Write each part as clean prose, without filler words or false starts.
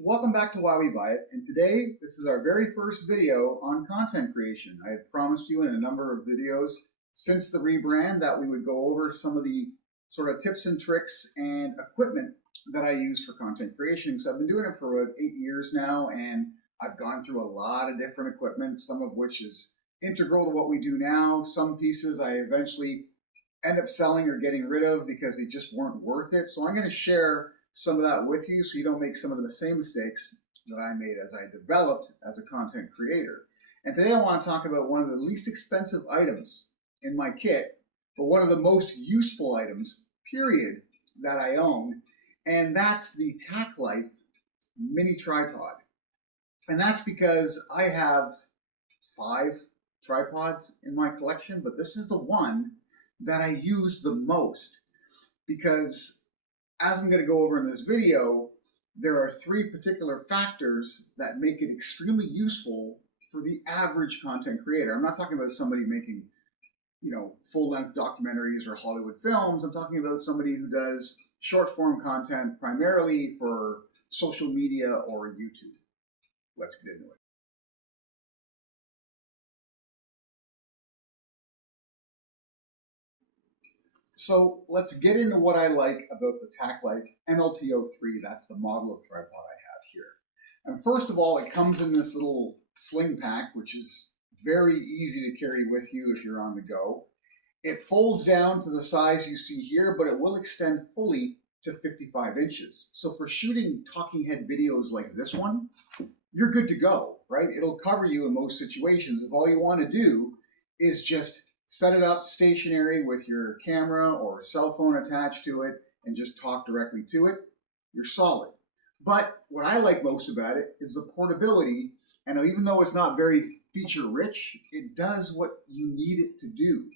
Welcome back to Why We Buy It, and today this is our very first video on content creation. I had promised you in a number of videos since the rebrand that we would go over some of the sort of tips and tricks and equipment that I use for content creation, because I've been doing it for about 8 years now, and I've gone through a lot of different equipment, some of which is integral to what we do now. Some pieces I eventually end up selling or getting rid of because they just weren't worth it. So I'm going to share some of that with you so you don't make some of the same mistakes that I made as I developed as a content creator. And today I want to talk about one of the least expensive items in my kit, but one of the most useful items, period, that I own, and that's the TackLife mini tripod. And that's because I have 5 tripods in my collection, but this is the one that I use the most because, as I'm going to go over in this video, there are 3 particular factors that make it extremely useful for the average content creator. I'm not talking about somebody making, full-length documentaries or Hollywood films. I'm talking about somebody who does short-form content primarily for social media or YouTube. Let's get into it. So let's get into what I like about the TackLife MLT03. That's the model of tripod I have here. And first of all, it comes in this little sling pack, which is very easy to carry with you if you're on the go. It folds down to the size you see here, but it will extend fully to 55 inches. So for shooting talking head videos like this one, you're good to go, right? It'll cover you in most situations if all you want to do is just set it up stationary with your camera or cell phone attached to it and just talk directly to it. You're solid. But what I like most about it is the portability, and even though it's not very feature rich, it does what you need it to do.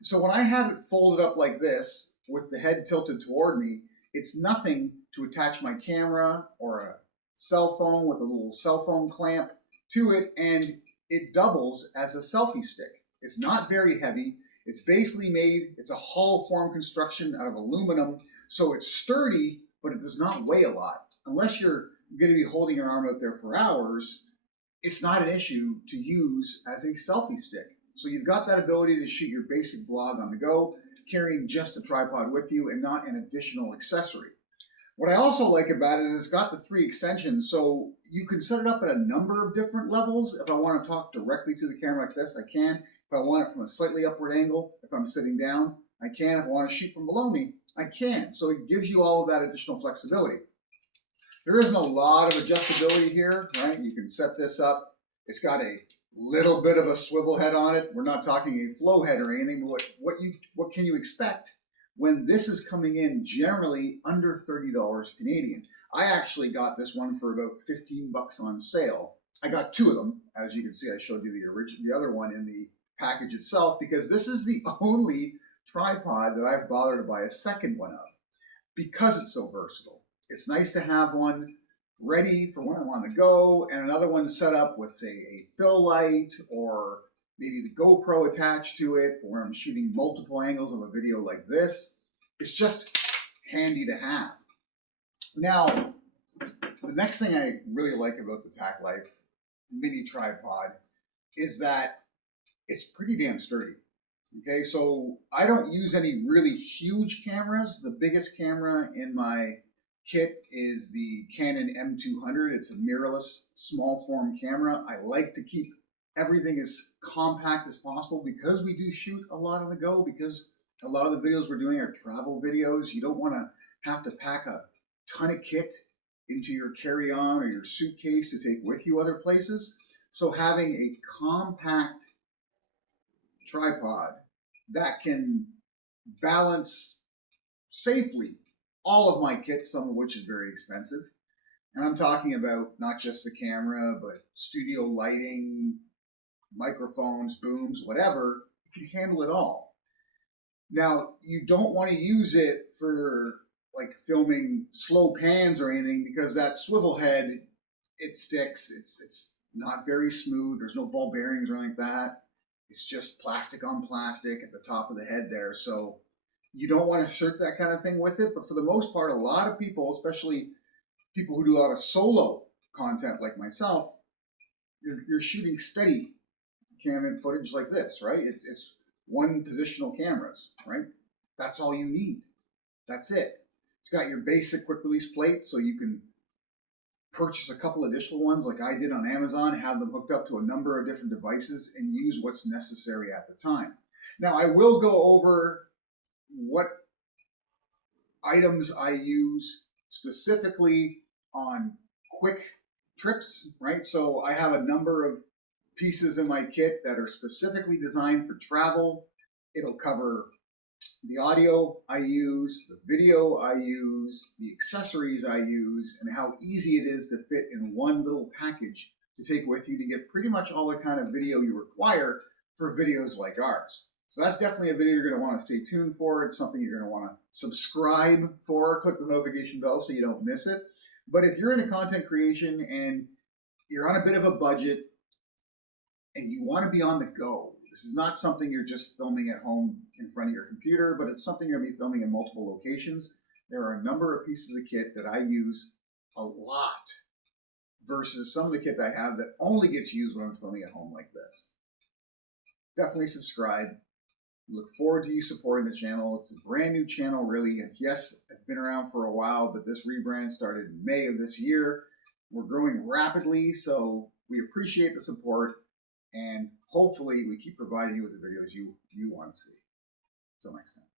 So when I have it folded up like this with the head tilted toward me, it's nothing to attach my camera or a cell phone with a little cell phone clamp to it, and it doubles as a selfie stick. It's not very heavy. It's basically it's a hull form construction out of aluminum, so it's sturdy, but it does not weigh a lot. Unless you're going to be holding your arm out there for hours, it's not an issue to use as a selfie stick. So you've got that ability to shoot your basic vlog on the go, carrying just a tripod with you and not an additional accessory. What I also like about it is it's got the 3 extensions, so you can set it up at a number of different levels. If I want to talk directly to the camera like this, I can. If I want it from a slightly upward angle, if I'm sitting down, I can. If I want to shoot from below me, I can. So it gives you all of that additional flexibility. There isn't a lot of adjustability here, right? You can set this up. It's got a little bit of a swivel head on it. We're not talking a flow head or anything, but what can you expect when this is coming in generally under $30 Canadian? I actually got this one for about 15 bucks on sale. I got 2 of them. As you can see, I showed you the other one in the package itself, because this is the only tripod that I've bothered to buy a second one of, because it's so versatile. It's nice to have one ready for when I'm on the go, and another one set up with, say, a fill light or maybe the GoPro attached to it for when I'm shooting multiple angles of a video like this. It's just handy to have. Now, the next thing I really like about the TackLife mini tripod is that it's pretty damn sturdy. Okay, so I don't use any really huge cameras. The biggest camera in my kit is the Canon M200. It's a mirrorless small form camera. I like to keep everything as compact as possible because we do shoot a lot on the go, because a lot of the videos we're doing are travel videos. You don't want to have to pack a ton of kit into your carry-on or your suitcase to take with you other places. So having a compact tripod that can balance safely all of my kit, some of which is very expensive. And I'm talking about not just the camera, but studio lighting, microphones, booms, whatever. You can handle it all. Now, you don't want to use it for like filming slow pans or anything, because that swivel head, it sticks. It's not very smooth. There's no ball bearings or anything like that. It's just plastic on plastic at the top of the head there. So you don't want to shoot that kind of thing with it. But for the most part, a lot of people, especially people who do a lot of solo content like myself, you're shooting steady cam footage like this, right? It's one positional cameras, right? That's all you need. That's it. It's got your basic quick release plate, so you can purchase a couple additional ones like I did on Amazon, have them hooked up to a number of different devices, and use what's necessary at the time. Now, I will go over what items I use specifically on quick trips, right? So I have a number of pieces in my kit that are specifically designed for travel. It'll cover the audio I use, the video I use, the accessories I use, and how easy it is to fit in one little package to take with you to get pretty much all the kind of video you require for videos like ours. So that's definitely a video you're going to want to stay tuned for. It's something you're going to want to subscribe for. Click the notification bell so you don't miss it. But if you're into content creation and you're on a bit of a budget and you want to be on the go, this is not something you're just filming at home in front of your computer, but it's something you're going to be filming in multiple locations. There are a number of pieces of kit that I use a lot versus some of the kit I have that only gets used when I'm filming at home like this. Definitely subscribe. Look forward to you supporting the channel. It's a brand new channel, really. Yes, I've been around for a while, but this rebrand started in May of this year. We're growing rapidly, so we appreciate the support. And hopefully we keep providing you with the videos you want to see. Until next time.